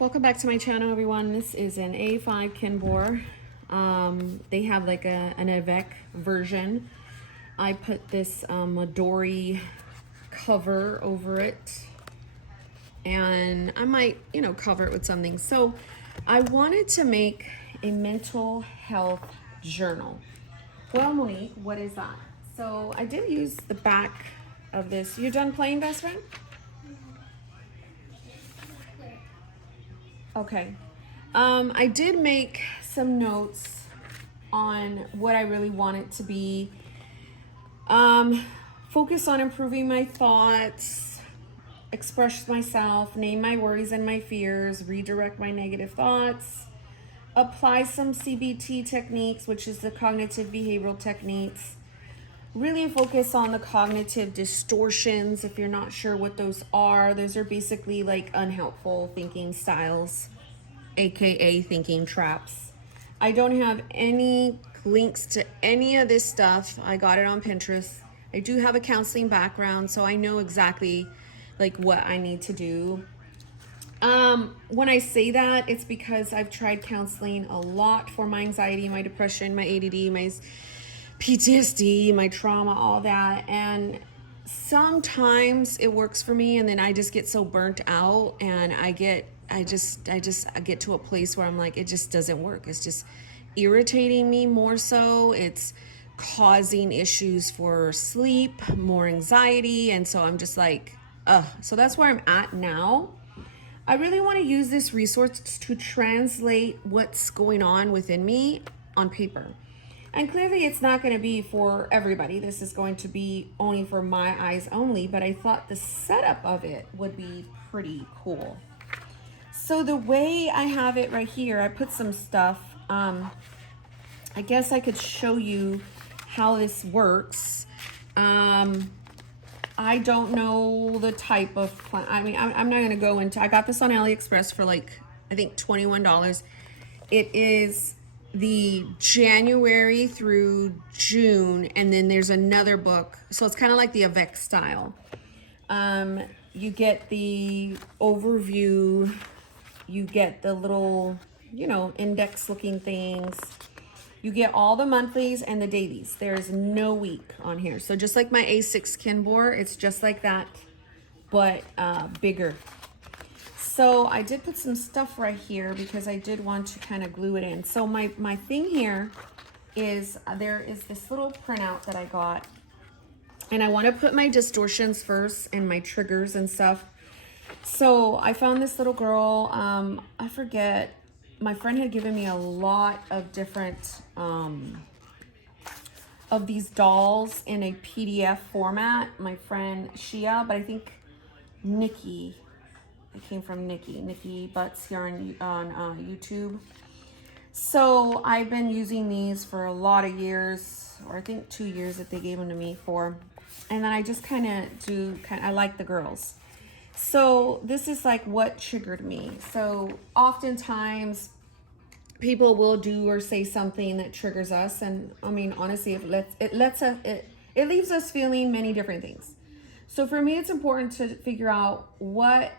Welcome back to my channel, everyone. This is an A5 Kinbor. They have like an Avec version. I put this Midori cover over it, and I might, cover it with something. So I wanted to make a mental health journal. Well, Monique, what is that? So I did use the back of this. You done playing, best friend? Okay. I did make some notes on what I really want it to be. Focus on improving my thoughts, express myself, name my worries and my fears, redirect my negative thoughts, apply some CBT techniques, which is the cognitive behavioral techniques. Really focus on the cognitive distortions. If you're not sure what those are basically like unhelpful thinking styles, aka thinking traps. I don't have any links to any of this stuff. I got it on Pinterest. I do have a counseling background, so I know exactly like what I need to do. When I say that, it's because I've tried counseling a lot for my anxiety, my depression, my ADD, my PTSD, my trauma, all that. And sometimes it works for me, and then I just get so burnt out, and I get to a place where I'm like, it just doesn't work. It's just irritating me more so. It's causing issues for sleep, more anxiety. And so I'm just like, so that's where I'm at now. I really want to use this resource to translate what's going on within me on paper. And clearly it's not going to be for everybody. This is going to be only for my eyes only, but I thought the setup of it would be pretty cool. So the way I have it right here, I put some stuff. I guess I could show you how this works. I don't know the type of plant. I mean, I'm not going to go into, I got this on AliExpress for like, I think $21. It is the January through June, and then there's another book. So it's kind of like the Avec style. You get the overview, you get the little, index looking things. You get all the monthlies and the dailies. There's no week on here. So just like my A6 Kinbor, it's just like that, but bigger. So I did put some stuff right here because I did want to kind of glue it in. So my thing here is there is this little printout that I got, and I want to put my distortions first and my triggers and stuff. So I found this little girl, I forget, my friend had given me a lot of different of these dolls in a PDF format. My friend Shia, but I think Nikki, it came from Nikki Butts here on YouTube. So I've been using these for a lot of years, or I think 2 years that they gave them to me for. And then I just I like the girls. So this is like what triggered me. So oftentimes people will do or say something that triggers us. And I mean, honestly, it leaves us feeling many different things. So for me, it's important to figure out what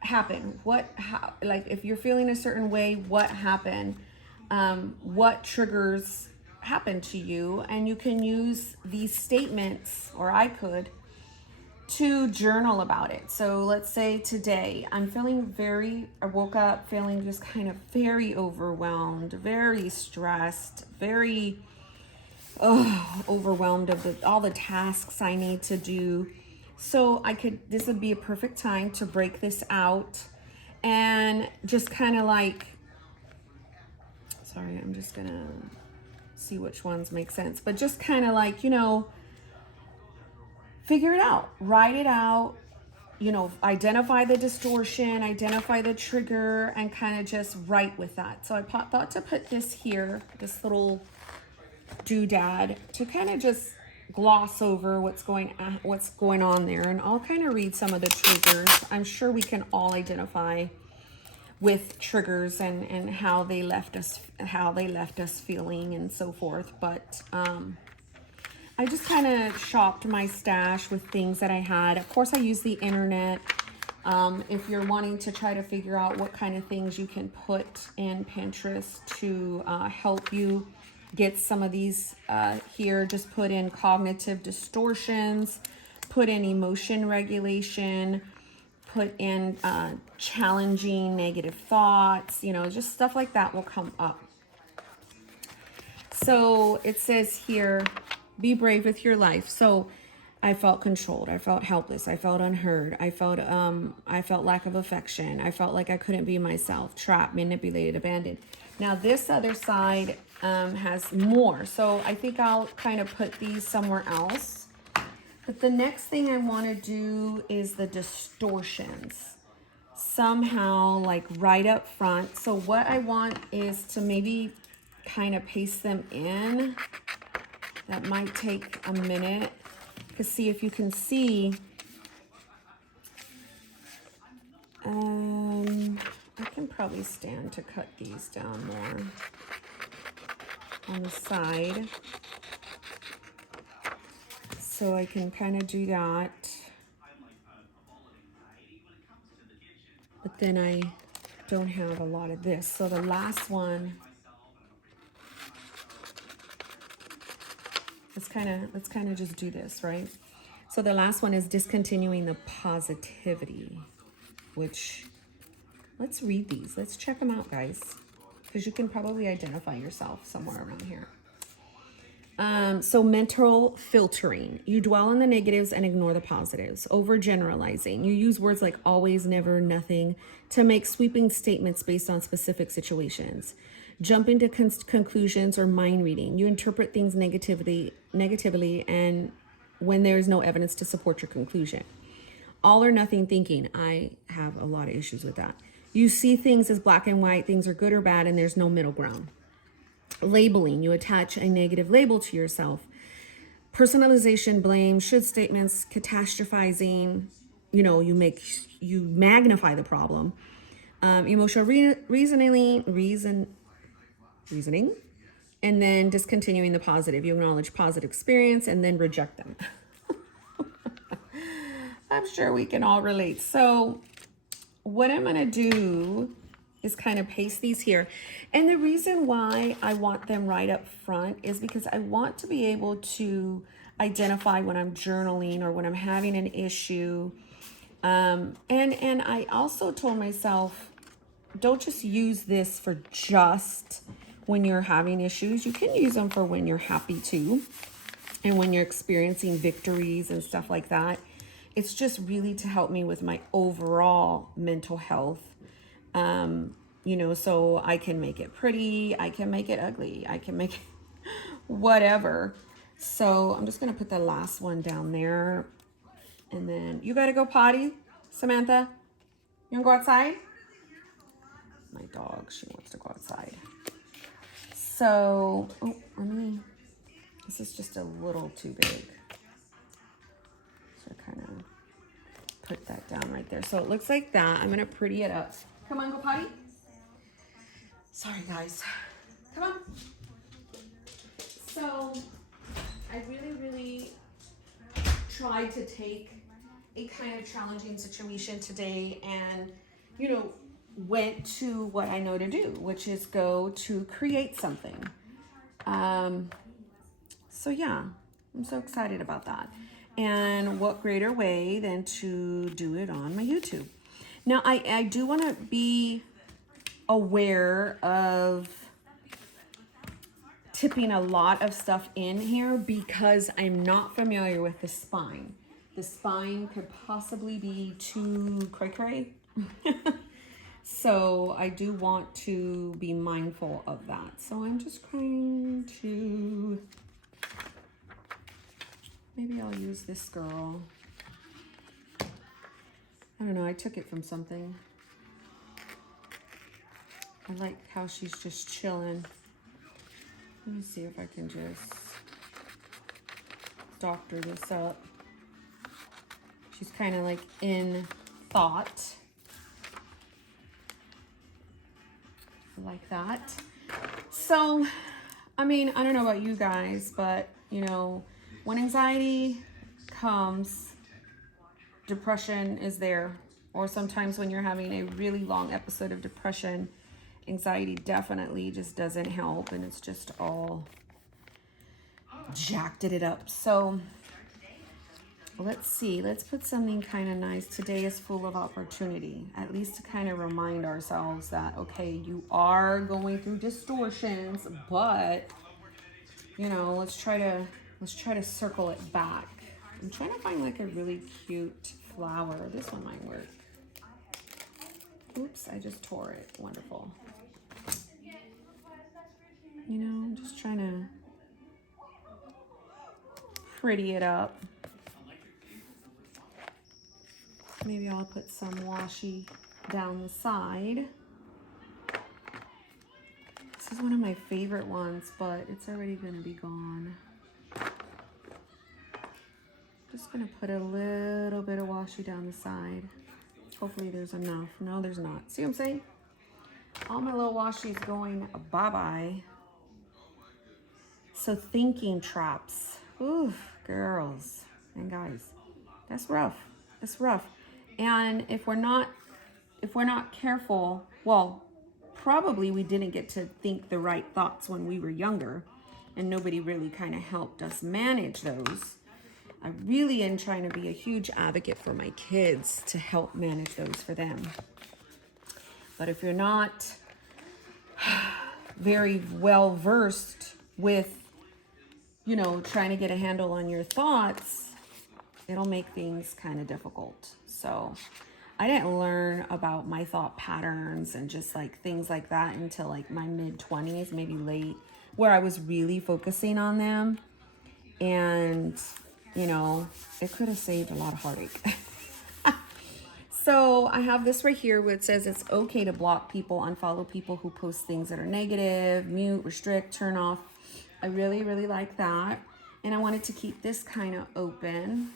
happened, like if you're feeling a certain way, what happened, what triggers happened to you. And you can use these statements, or I could, to journal about it. So let's say today I woke up feeling just kind of very overwhelmed, very stressed, very overwhelmed of all the tasks I need to do. So this would be a perfect time to break this out and just kind of like, sorry, I'm just gonna see which ones make sense, but just kind of like, figure it out, write it out, identify the distortion, identify the trigger, and kind of just write with that. So I thought to put this here, this little doodad, to kind of just gloss over what's going on there. And I'll kind of read some of the triggers. I'm sure we can all identify with triggers and how they left us feeling and so forth. But I just kind of shopped my stash with things that I had. Of course, I use the internet. If you're wanting to try to figure out what kind of things you can put in Pinterest to help you get some of these here, just put in cognitive distortions, put in emotion regulation, put in challenging negative thoughts, you know, just stuff like that will come up. So it says here, be brave with your life. So I felt controlled. I felt helpless. I felt unheard. I felt lack of affection. I felt like I couldn't be myself, trapped, manipulated, abandoned. Now this other side has more. So I think I'll kind of put these somewhere else. But the next thing I want to do is the distortions. Somehow like right up front. So what I want is to maybe kind of paste them in. That might take a minute to see if you can see. I can probably stand to cut these down more on the side. So I can kind of do that. But then I don't have a lot of this. So the last one, let's kind of just do this, right? So the last one is discontinuing the positivity, which, let's read these. Let's check them out, guys, because you can probably identify yourself somewhere around here. So mental filtering. You dwell on the negatives and ignore the positives. Overgeneralizing. You use words like always, never, nothing to make sweeping statements based on specific situations. Jumping to conclusions or mind reading. You interpret things negatively, and when there is no evidence to support your conclusion. All or nothing thinking. I have a lot of issues with that. You see things as black and white. Things are good or bad, and there's no middle ground. Labeling. You attach a negative label to yourself. Personalization, blame, should statements, catastrophizing. You know, you magnify the problem. Emotional reasoning, and then discontinuing the positive. You acknowledge positive experience and then reject them. I'm sure we can all relate. So what I'm going to do is kind of paste these here. And the reason why I want them right up front is because I want to be able to identify when I'm journaling or when I'm having an issue. And I also told myself, don't just use this for just when you're having issues. You can use them for when you're happy too, and when you're experiencing victories and stuff like that. It's just really to help me with my overall mental health. You know, so I can make it pretty, I can make it ugly, I can make it whatever. So I'm just going to put the last one down there. And then you got to go potty, Samantha? You want to go outside? My dog, she wants to go outside. So, this is just a little too big. So kind of put that down right there. So it looks like that. I'm going to pretty it up. Come on, go potty. Sorry, guys. Come on. So I really tried to take a kind of challenging situation today and, you know, went to what I know to do, which is go to create something. So yeah, I'm so excited about that. And what greater way than to do it on my YouTube. Now, I do want to be aware of tipping a lot of stuff in here because I'm not familiar with the spine. The spine could possibly be too cray-cray. So I do want to be mindful of that. So I'm just going to, maybe I'll use this girl. I don't know, I took it from something. I like how she's just chilling. Let me see if I can just doctor this up. She's kind of like in thought. Like that. So, I mean, I don't know about you guys, but you know, when anxiety comes, depression is there, Or sometimes when you're having a really long episode of depression, anxiety definitely just doesn't help, and it's just all jacked it up. So let's see, let's put something kind of nice. Today is full of opportunity, at least to kind of remind ourselves that, okay, you are going through distortions, but you know, let's try to circle it back. I'm trying to find like a really cute flower. This one might work. Oops, I just tore it. Wonderful. You know, I'm just trying to pretty it up. Maybe I'll put some washi down the side. This is one of my favorite ones, but it's already gonna be gone. Just gonna put a little bit of washi down the side. Hopefully there's enough. No, there's not. See what I'm saying? All my little washi is going bye-bye. So thinking traps. Ooh, girls and guys. That's rough. That's rough. And if we're not careful, well, probably we didn't get to think the right thoughts when we were younger, and nobody really kind of helped us manage those. I really am trying to be a huge advocate for my kids to help manage those for them. But if you're not very well versed with, you know, trying to get a handle on your thoughts, it'll make things kind of difficult. So I didn't learn about my thought patterns and just like things like that until like my mid-20s, maybe late, where I was really focusing on them. And, you know, it could have saved a lot of heartache. So I have this right here where it says it's okay to block people, unfollow people who post things that are negative, mute, restrict, turn off. I really, really like that. And I wanted to keep this kind of open.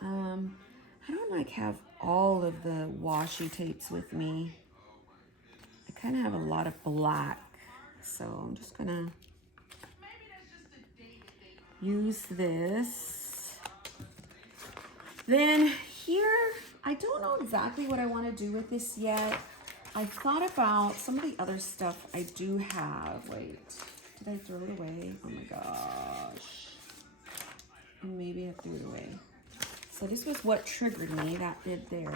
I don't like have all of the washi tapes with me. I kind of have a lot of black. So I'm just gonna use this. Then here, I don't know exactly what I want to do with this yet. I thought about some of the other stuff I do have. Wait, did I throw it away? Oh my gosh. Maybe I threw it away. So this was what triggered me, that did there.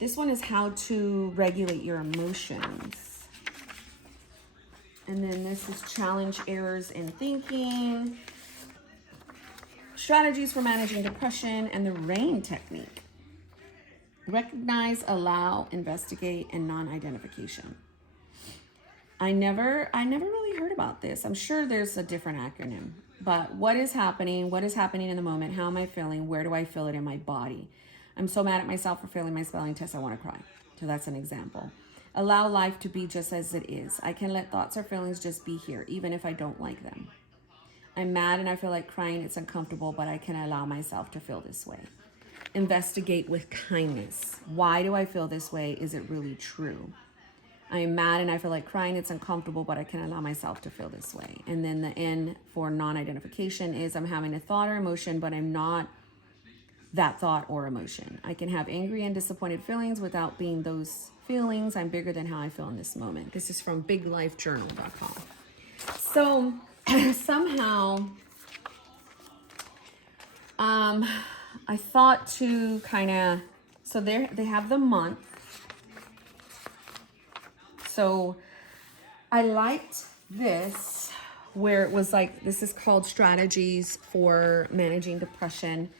This one is how to regulate your emotions. And then this is challenge errors in thinking, strategies for managing depression, and the RAIN technique. Recognize, allow, investigate, and non-identification. I never really heard about this. I'm sure there's a different acronym, but what is happening? What is happening in the moment? How am I feeling? Where do I feel it in my body? I'm so mad at myself for failing my spelling test. I want to cry. So that's an example. Allow life to be just as it is. I can let thoughts or feelings just be here, even if I don't like them. I'm mad and I feel like crying. It's uncomfortable, but I can allow myself to feel this way. Investigate with kindness. Why do I feel this way? Is it really true? I am mad and I feel like crying. It's uncomfortable, but I can allow myself to feel this way. And then the N for non-identification is I'm having a thought or emotion, but I'm not that thought or emotion. I can have angry and disappointed feelings without being those feelings. I'm bigger than how I feel in this moment. This is from biglifejournal.com. So somehow I thought to kind of, so there they have the month. So I liked this where it was like, this is called strategies for managing depression.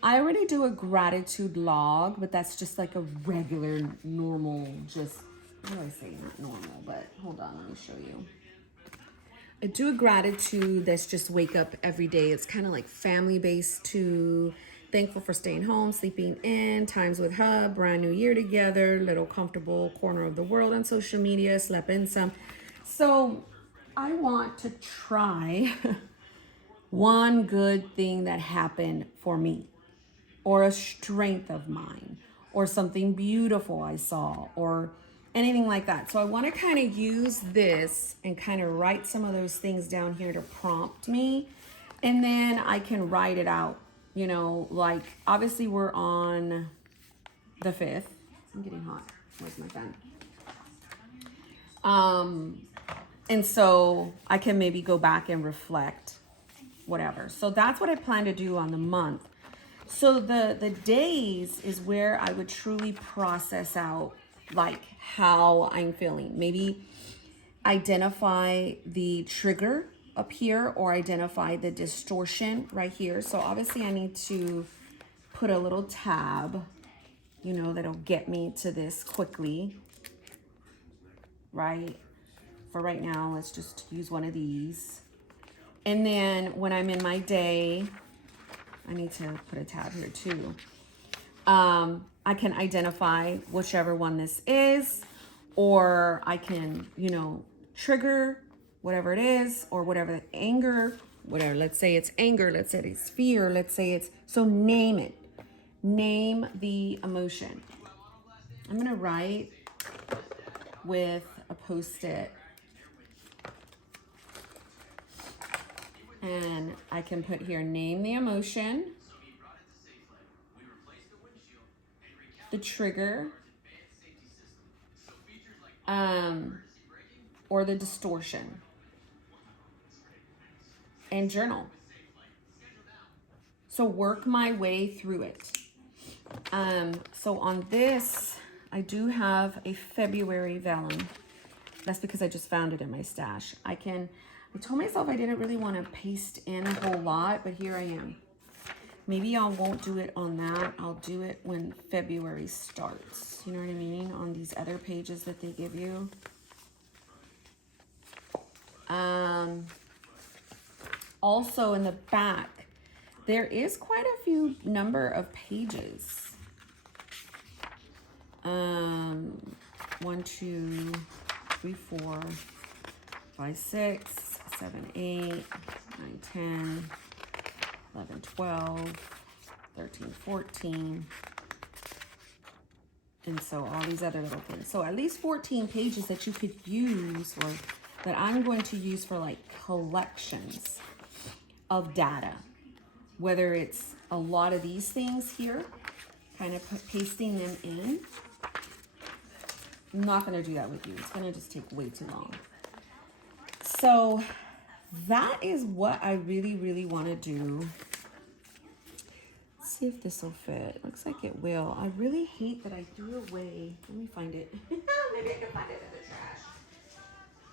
I already do a gratitude log, but that's just like a regular, normal, just, what do I say? Not normal, but hold on, let me show you. I do a gratitude that's just wake up every day. It's kind of like family-based too. Thankful for staying home, sleeping in, times with Hub, brand new year together, little comfortable corner of the world on social media, slept in some. So I want to try one good thing that happened for me, or a strength of mine, or something beautiful I saw, or anything like that. So I want to kind of use this and kind of write some of those things down here to prompt me. And then I can write it out, you know, like obviously we're on the 5th. I'm getting hot. Where's my fan? And so I can maybe go back and reflect, whatever. So that's what I plan to do on the month. So the days is where I would truly process out like how I'm feeling. Maybe identify the trigger up here or identify the distortion right here. So obviously I need to put a little tab, you know, that'll get me to this quickly, right? For right now, let's just use one of these. And then when I'm in my day, I need to put a tab here too. I can identify whichever one this is, or I can, you know, trigger whatever it is, or whatever the anger, whatever. Let's say it's anger, let's say it's fear, let's say it's, so name it. Name the emotion. I'm gonna write with a Post-it. And I can put here, name the emotion, the trigger, or the distortion, and journal. So work my way through it. So on this, I do have a February vellum. That's because I just found it in my stash. I told myself I didn't really want to paste in a whole lot, but here I am. Maybe I won't do it on that. I'll do it when February starts. You know what I mean? On these other pages that they give you. Also in the back, there is quite a few number of pages. 1, 2, 3, 4, 5, 6, 7, 8, 9, 10, 11, 12, 13, 14. And so all these other little things. So at least 14 pages that you could use, or that I'm going to use for like collections of data. Whether it's a lot of these things here, kind of pasting them in. I'm not going to do that with you. It's going to just take way too long. So that is what I really, really want to do. Let's see if this will fit. Looks like it will. I really hate that I threw away. Let me find it. Maybe I can find it in the trash.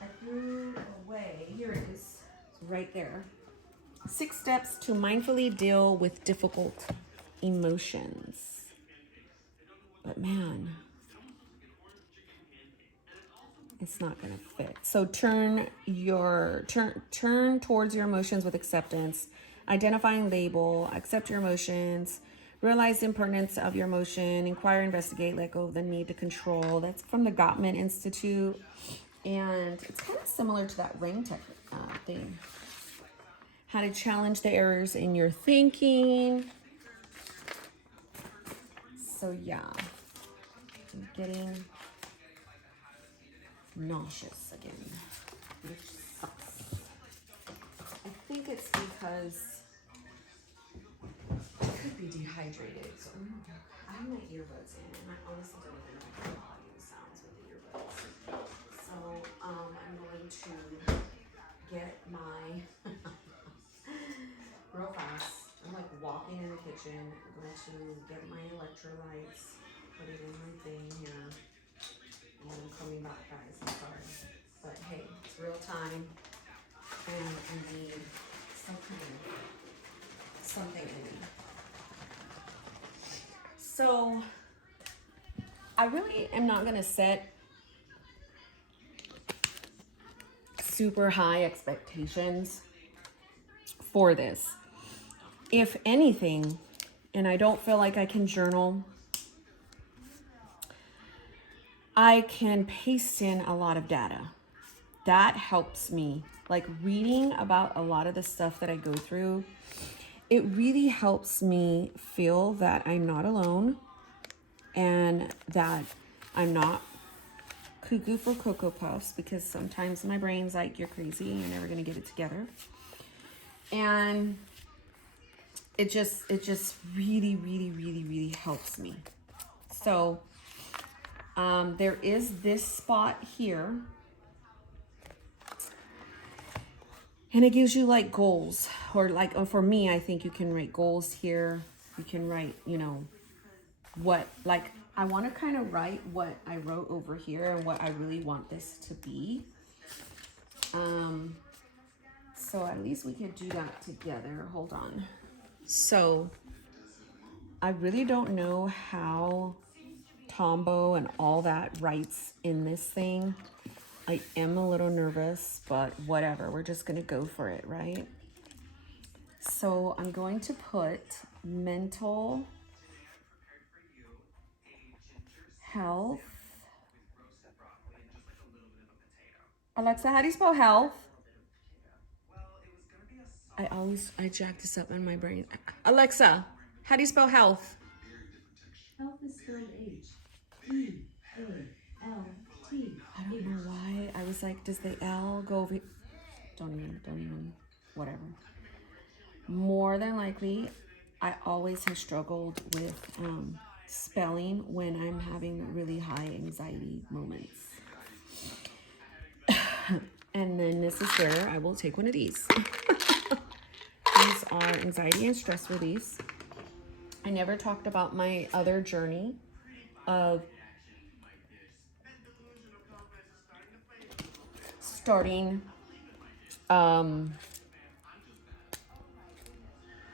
I threw away. Here it is. It's right there. 6 steps to mindfully deal with difficult emotions. But man, it's not gonna fit. So turn towards your emotions with acceptance, identifying label, accept your emotions, realize the importance of your emotion, inquire, investigate, let go of the need to control. That's from the Gottman Institute. And it's kind of similar to that ring tech thing. How to challenge the errors in your thinking. So yeah, I'm getting nauseous again, which sucks. I think it's because I could be dehydrated. So I have my earbuds in, and I honestly don't even know how the audio sounds with the earbuds. So I'm going to get my real fast. I'm like walking in the kitchen. I'm going to get my electrolytes, put it in my thing here, and then I'm coming back, guys. I'm sorry, but hey, it's real time, and I need something in me. So I really am not gonna set super high expectations for this. If anything, and I don't feel like I can journal, I can paste in a lot of data. That helps me. Like reading about a lot of the stuff that I go through, it really helps me feel that I'm not alone and that I'm not cuckoo for Cocoa Puffs, because sometimes my brain's like, you're crazy, you're never gonna get it together. And it just really, really, really, really helps me. So there is this spot here. And it gives you like goals, or like, for me, I think you can write goals here. You can write, you know, what, like, I want to kind of write what I wrote over here and what I really want this to be. So at least we could do that together. Hold on. So I really don't know how Tombow and all that writes in this thing. I am a little nervous, but whatever. We're just going to go for it, right? So I'm going to put mental health. Alexa, how do you spell health? I jack this up in my brain. Alexa, how do you spell health? Health is spelled H-E-A-L-T. I don't know why. I was like, does the L go over? Don't even, whatever. More than likely, I always have struggled with spelling when I'm having really high anxiety moments. And then this is where I will take one of these. These are anxiety and stress release. I never talked about my other journey of starting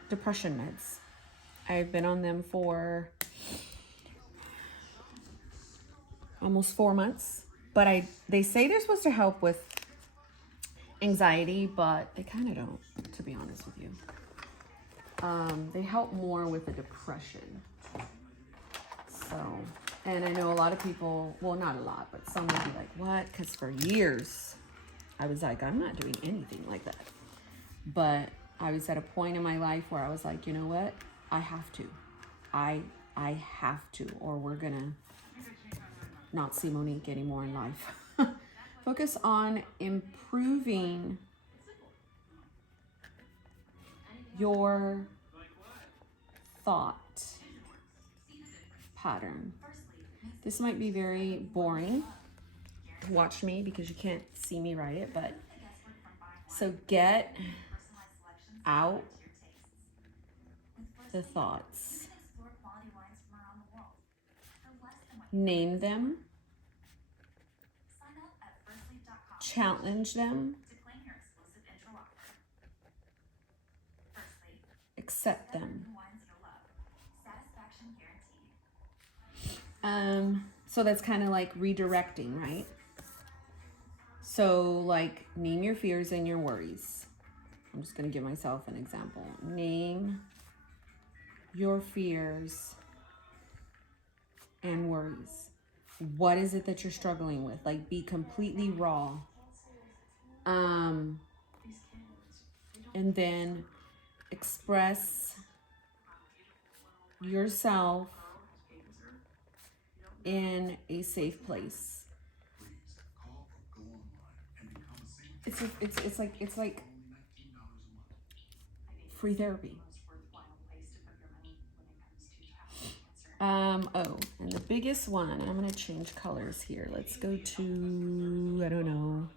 depression meds. I've been on them for almost 4 months, but they say they're supposed to help with anxiety, but they kind of don't, to be honest with you. They help more with the depression. So, and I know a lot of people, well, not a lot, but some would be like, what? Because for years, I was like, I'm not doing anything like that. But I was at a point in my life where I was like, you know what? I have to. I have to, or we're gonna not see Monique anymore in life. Focus on improving your thought pattern. This might be very boring. Watch me because you can't see me write it, but so get out the thoughts. Name them. Challenge them. Accept them. So that's kind of like redirecting, right? So like, name your fears and your worries. I'm just going to give myself an example. Name your fears and worries. What is it that you're struggling with? Like, be completely raw. And then express yourself in a safe place. It's like free therapy. Oh, and the biggest one, and I'm gonna change colors here. Let's go to, I don't know.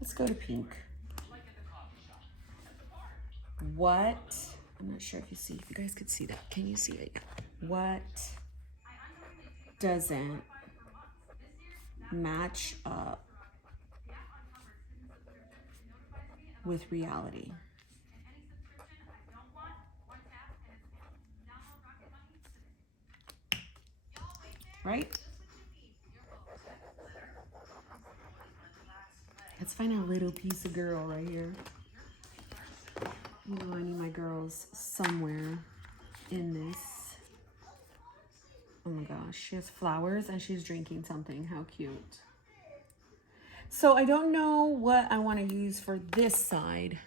Let's go to pink. What? I'm not sure if you guys could see that. Can you see it? What doesn't match up with reality? Right? Let's find a little piece of girl right here. You know, I need my girls somewhere in this. Oh my gosh, she has flowers and she's drinking something. How cute. So I don't know what I want to use for this side,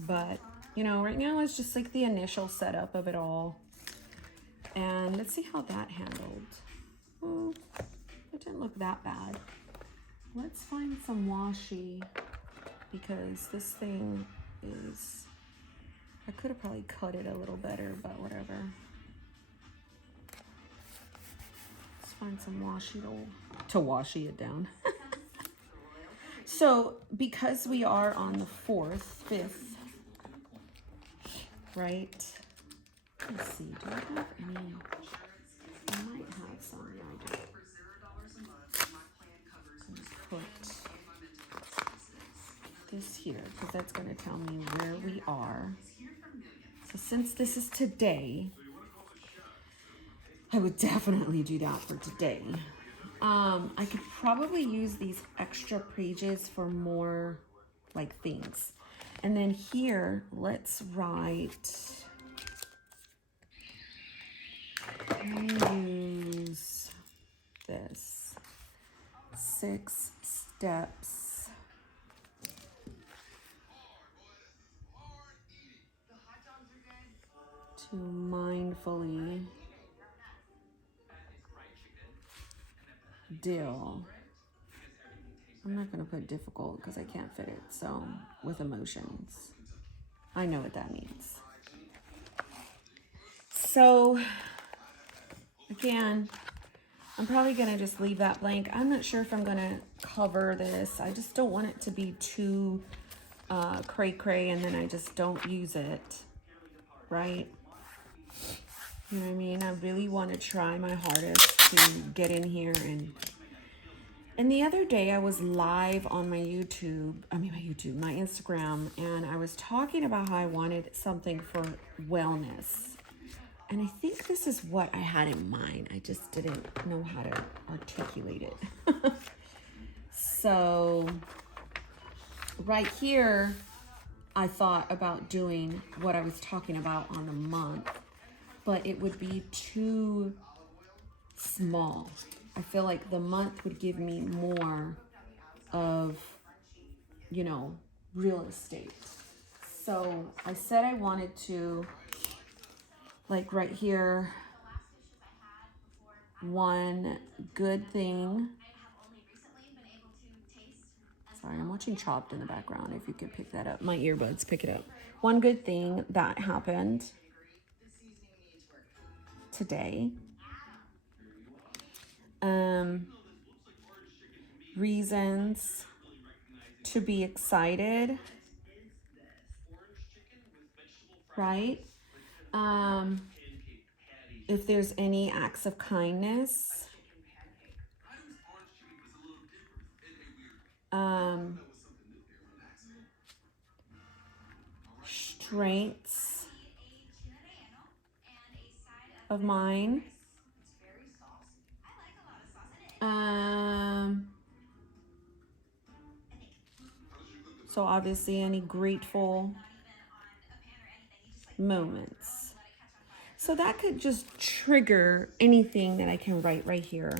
but you know, right now it's just like the initial setup of it all. And let's see how that handled. Oh, it didn't look that bad. Let's find some washi, because this thing is, I could have probably cut it a little better, but whatever. find some washi to washi it down. So because we are on the 5th, right? Let's see, do I have any? I might have some. Yeah, I do. Put this here because that's going to tell me where we are. So since this is today, I would definitely do that for today. I could probably use these extra pages for more like things. And then here, let's write, use this 6 steps to mindfully deal. I'm not going to put difficult because I can't fit it. So with emotions, I know what that means. So again, I'm probably going to just leave that blank. I'm not sure if I'm going to cover this. I just don't want it to be too cray-cray and then I just don't use it, right? You know what I mean? I really want to try my hardest to get in here. And the other day I was live on my my Instagram, and I was talking about how I wanted something for wellness. And I think this is what I had in mind. I just didn't know how to articulate it. So right here, I thought about doing what I was talking about on the month, but it would be too small. I feel like the month would give me more of, real estate. So I said I wanted to, like right here, one good thing. Sorry, I'm watching Chopped in the background, if you could pick that up. My earbuds pick it up. One good thing that happened today. Reasons to be excited, right? If there's any acts of kindness, strengths of mine, so obviously any grateful moments. So that could just trigger anything that I can write right here.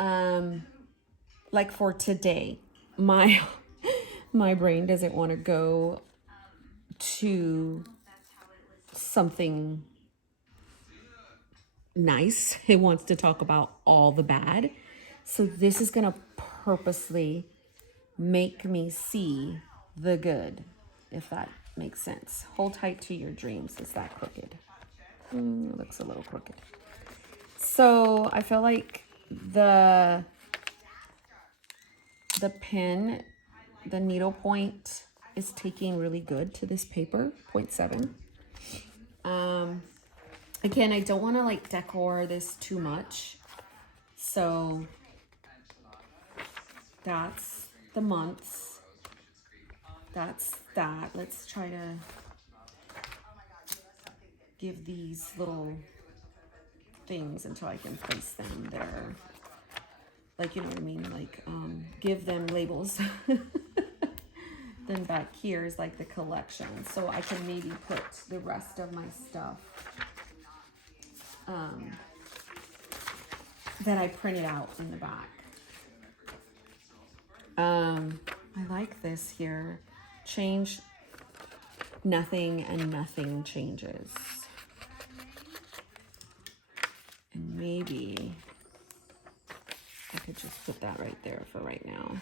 Like for today, my brain doesn't want to go to something nice. It wants to talk about all the bad. So this is going to purposely make me see the good, if that makes sense. Hold tight to your dreams. Is that crooked? It looks a little crooked. So I feel like the pen, the needle point is taking really good to this paper, 0.7. Again, I don't want to like decor this too much. So that's the months. That's that. Let's try to give these little things until I can place them there. Like, you know what I mean? Like, give them labels. Then back here is like the collection. So I can maybe put the rest of my stuff that I printed out in the back. I like this here. Change nothing and nothing changes. And maybe I could just put that right there for right now.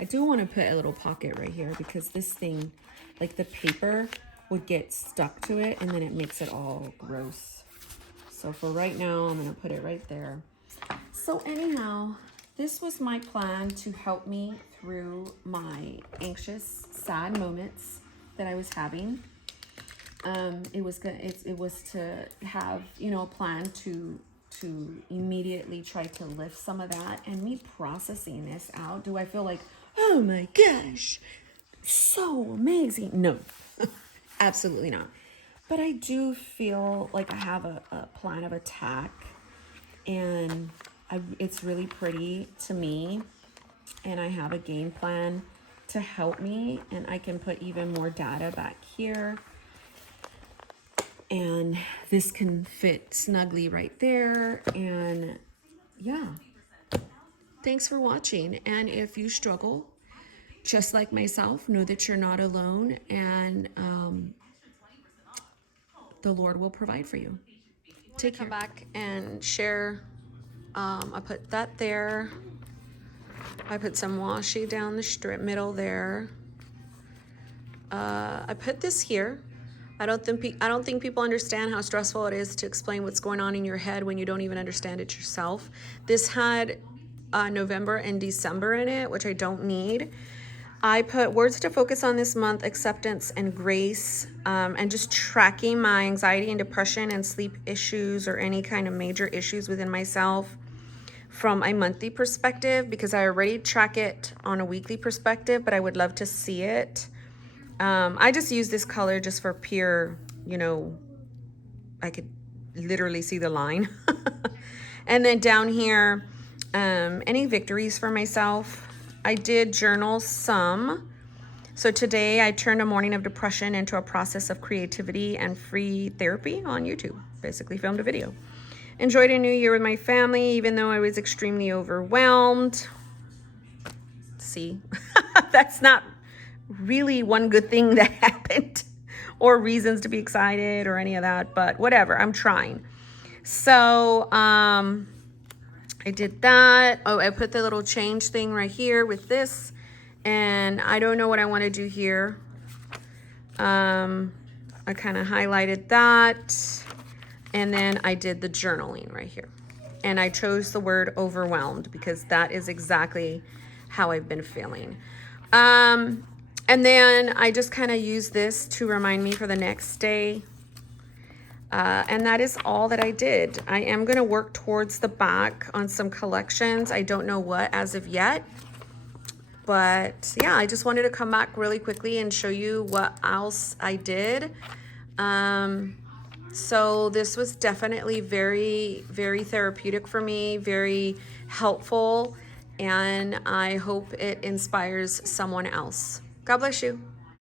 I do want to put a little pocket right here because this thing, like the paper, would get stuck to it and then it makes it all gross. So for right now, I'm going to put it right there. So anyhow, this was my plan to help me through my anxious, sad moments that I was having. It was to have, you know, a plan to immediately try to lift some of that, and me processing this out. Do I feel like, oh my gosh, so amazing? No, absolutely not. But I do feel like I have a plan of attack, and it's really pretty to me, and I have a game plan to help me, and I can put even more data back here, and this can fit snugly right there. And yeah, thanks for watching. And if you struggle just like myself, know that you're not alone, and the Lord will provide for you. Take care. Come back and share. I put that there. I put some washi down the strip middle there. I put this here. I don't think people understand how stressful it is to explain what's going on in your head when you don't even understand it yourself. This had November and December in it, which I don't need. I put words to focus on this month: acceptance and grace, and just tracking my anxiety and depression and sleep issues or any kind of major issues within myself from a monthly perspective, because I already track it on a weekly perspective, but I would love to see it. I just use this color just for pure, you know, I could literally see the line. And then down here, any victories for myself. I did journal some. So today I turned a morning of depression into a process of creativity and free therapy on YouTube. Basically filmed a video. Enjoyed a new year with my family, even though I was extremely overwhelmed. See, that's not really one good thing that happened or reasons to be excited or any of that, but whatever, I'm trying. So I did that. Oh, I put the little change thing right here with this, and I don't know what I want to do here. I kind of highlighted that, and then I did the journaling right here, and I chose the word overwhelmed because that is exactly how I've been feeling. And then I just kind of use this to remind me for the next day. And that is all that I did. I am going to work towards the back on some collections. I don't know what as of yet. But yeah, I just wanted to come back really quickly and show you what else I did. So this was definitely very, very therapeutic for me, very helpful. And I hope it inspires someone else. God bless you.